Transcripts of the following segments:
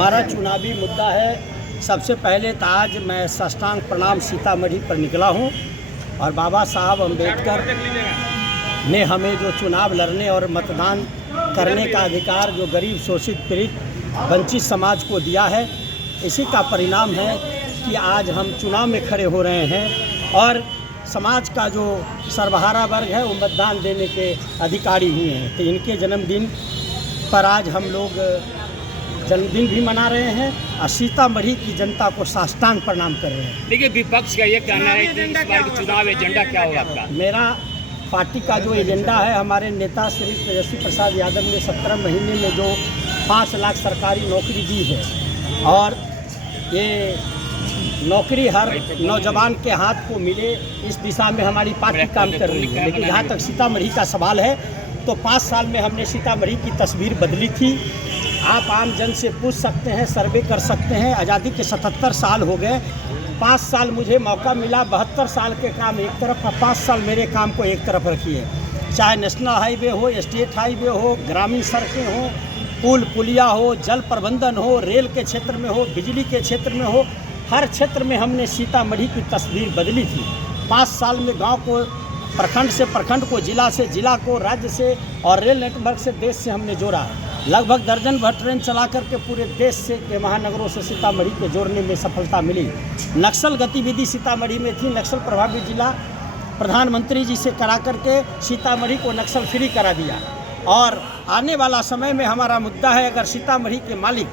हमारा चुनावी मुद्दा है। सबसे पहले तो आज मैं साष्टांग प्रणाम सीतामढ़ी पर निकला हूँ और बाबा साहब अम्बेडकर ने हमें जो चुनाव लड़ने और मतदान करने का अधिकार जो गरीब शोषित पीड़ित वंचित समाज को दिया है, इसी का परिणाम है कि आज हम चुनाव में खड़े हो रहे हैं और समाज का जो सर्वहारा वर्ग है वो मतदान देने के अधिकारी हुए हैं। तो इनके जन्मदिन पर आज हम लोग जन्मदिन भी मना रहे हैं और सीतामढ़ी की जनता को साष्टांग प्रणाम कर रहे हैं। देखिए, विपक्ष का ये कहना है कि इस बार के चुनाव एजेंडा क्या होगा आपका? मेरा पार्टी का जो एजेंडा है, हमारे नेता श्री तेजस्वी प्रसाद यादव ने 17 महीने में जो 5 लाख सरकारी नौकरी दी है और ये नौकरी हर नौजवान के हाथ को मिले, इस दिशा में हमारी पार्टी काम कर रही है। लेकिन जहाँ तक सीतामढ़ी का सवाल है तो 5 साल में हमने सीतामढ़ी की तस्वीर बदली थी। आप आम जन से पूछ सकते हैं, सर्वे कर सकते हैं। आज़ादी के 77 साल हो गए, 5 साल मुझे मौका मिला, 72 साल के काम एक तरफ और 5 साल मेरे काम को एक तरफ रखिए। चाहे नेशनल हाईवे हो, स्टेट हाईवे हो, ग्रामीण सड़कें हो, पुल पुलिया हो, जल प्रबंधन हो, रेल के क्षेत्र में हो, बिजली के क्षेत्र में हो, हर क्षेत्र में हमने सीतामढ़ी की तस्वीर बदली थी। 5 साल में गांव को, प्रखंड से प्रखंड को, जिला से जिला को, राज्य से और रेल नेटवर्क से देश से हमने जोड़ा। लगभग दर्जन भर ट्रेन चला करके पूरे देश से के महानगरों से सीतामढ़ी को जोड़ने में सफलता मिली। नक्सल गतिविधि सीतामढ़ी में थी, नक्सल प्रभावित जिला प्रधानमंत्री जी से करा करके सीतामढ़ी को नक्सल फ्री करा दिया। और आने वाला समय में हमारा मुद्दा है, अगर सीतामढ़ी के मालिक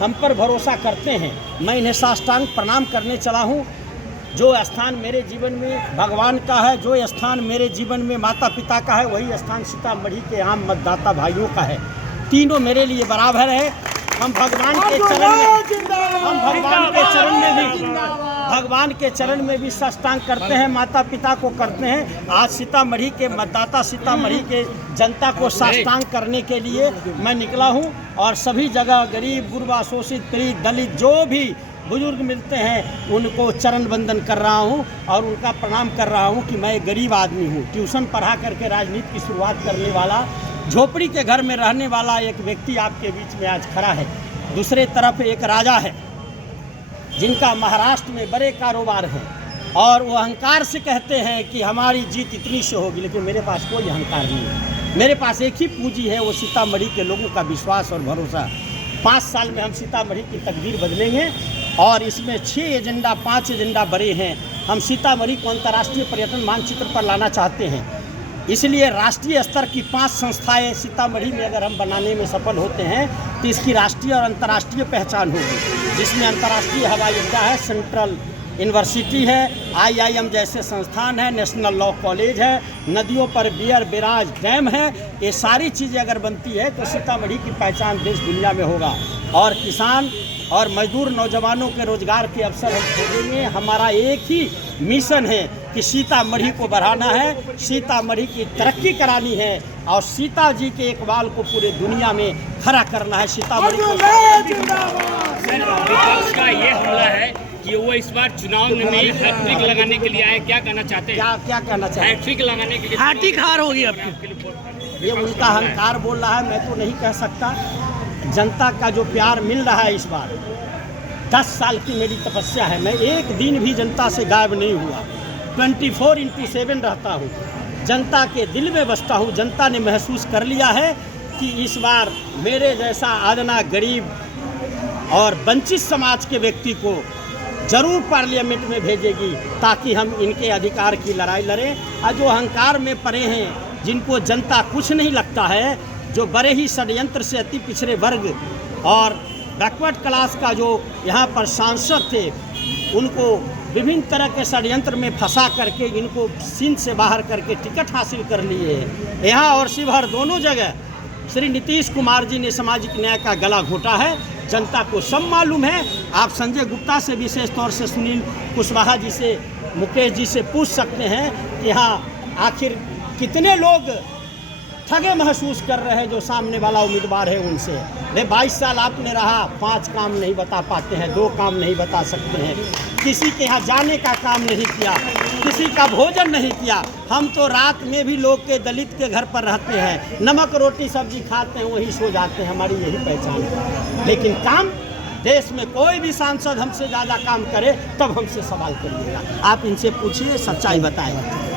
हम पर भरोसा करते हैं, मैं इन्हें साष्टांग प्रणाम करने चला हूँ। जो स्थान मेरे जीवन में भगवान का है, जो स्थान मेरे जीवन में माता पिता का है, वही स्थान सीतामढ़ी के आम मतदाता भाइयों का है। तीनों मेरे लिए बराबर है। हम भगवान के चरण में भी साष्टांग करते हैं, माता पिता को करते हैं। आज सीतामढ़ी के मतदाता, सीतामढ़ी के जनता को साष्टांग करने के लिए मैं निकला हूं और सभी जगह गरीब, गुरबा, शोषित, पीड़ित, दलित जो भी बुजुर्ग मिलते हैं उनको चरण वंदन कर रहा हूं और उनका प्रणाम कर रहा हूं कि मैं गरीब आदमी हूं। ट्यूशन पढ़ा करके राजनीति की शुरुआत करने वाला, झोपड़ी के घर में रहने वाला एक व्यक्ति आपके बीच में आज खड़ा है। दूसरे तरफ एक राजा है जिनका महाराष्ट्र में बड़े कारोबार हैं और वो अहंकार से कहते हैं कि हमारी जीत इतनी से होगी, लेकिन मेरे पास कोई अहंकार नहीं है। मेरे पास एक ही पूंजी है, वो सीतामढ़ी के लोगों का विश्वास और भरोसा। 5 साल में हम सीतामढ़ी की तकदीर बदलेंगे और इसमें 5 एजेंडा बड़े हैं। हम सीतामढ़ी को अंतर्राष्ट्रीय पर्यटन मानचित्र पर लाना चाहते हैं। इसलिए राष्ट्रीय स्तर की 5 संस्थाएं सीतामढ़ी में अगर हम बनाने में सफल होते हैं तो इसकी राष्ट्रीय और अंतर्राष्ट्रीय पहचान होगी, जिसमें अंतर्राष्ट्रीय हवाई अड्डा है, सेंट्रल यूनिवर्सिटी है, IIM जैसे संस्थान है, नेशनल लॉ कॉलेज है, नदियों पर बियर बिराज डैम है। ये सारी चीज़ें अगर बनती है तो सीतामढ़ी की पहचान देश दुनिया में होगा और किसान और मजदूर नौजवानों के रोजगार के अवसर हम खोजेंगे। हमारा एक ही मिशन है कि सीतामढ़ी को बढ़ाना है, सीतामढ़ी की तरक्की करानी है और सीता जी के इकबाल को पूरे दुनिया में खड़ा करना है। सीतामढ़ी को विपक्ष का ये हमला है कि वो इस बार चुनाव में हैट्रिक लगाने के लिए आए, क्या कहना चाहते हैं? क्या कहना चाहते हैं? हैट्रिक लगाने के लिए हैट्रिक हार होगी आपकी। ये उनका अहंकार बोल रहा है, मैं तो नहीं कह सकता। जनता का जो प्यार मिल रहा है इस बार, 10 साल की मेरी तपस्या है, मैं एक दिन भी जनता से गायब नहीं हुआ। 24/7 रहता हूँ, जनता के दिल में बसता हूँ। जनता ने महसूस कर लिया है कि इस बार मेरे जैसा आदना गरीब और वंचित समाज के व्यक्ति को जरूर पार्लियामेंट में भेजेगी ताकि हम इनके अधिकार की लड़ाई लड़ें। और जो अहंकार में पड़े हैं, जिनको जनता कुछ नहीं लगता है, जो बड़े ही षड्यंत्र से अति पिछड़े वर्ग और बैकवर्ड क्लास का जो यहाँ पर सांसद थे, उनको विभिन्न तरह के षड्यंत्र में फंसा करके इनको सीन से बाहर करके टिकट हासिल कर लिए है। यहाँ और शिवहर दोनों जगह श्री नीतीश कुमार जी ने सामाजिक न्याय का गला घोटा है। जनता को सब मालूम है। आप संजय गुप्ता से, विशेष तौर से सुनील कुशवाहा जी से, मुकेश जी से पूछ सकते हैं कि यहाँ आखिर कितने लोग ठगे महसूस कर रहे हैं जो सामने वाला उम्मीदवार है उनसे। 22 साल आपने रहा, 5 काम नहीं बता पाते हैं, 2 काम नहीं बता सकते हैं। किसी के यहाँ जाने का काम नहीं किया, किसी का भोजन नहीं किया। हम तो रात में भी लोग के, दलित के घर पर रहते हैं, नमक रोटी सब्जी खाते हैं, वही सो जाते हैं। हमारी यही पहचान है। लेकिन काम देश में कोई भी सांसद हमसे ज़्यादा काम करे तब हमसे सवाल करिएगा। आप इनसे पूछिए, सच्चाई बताएं।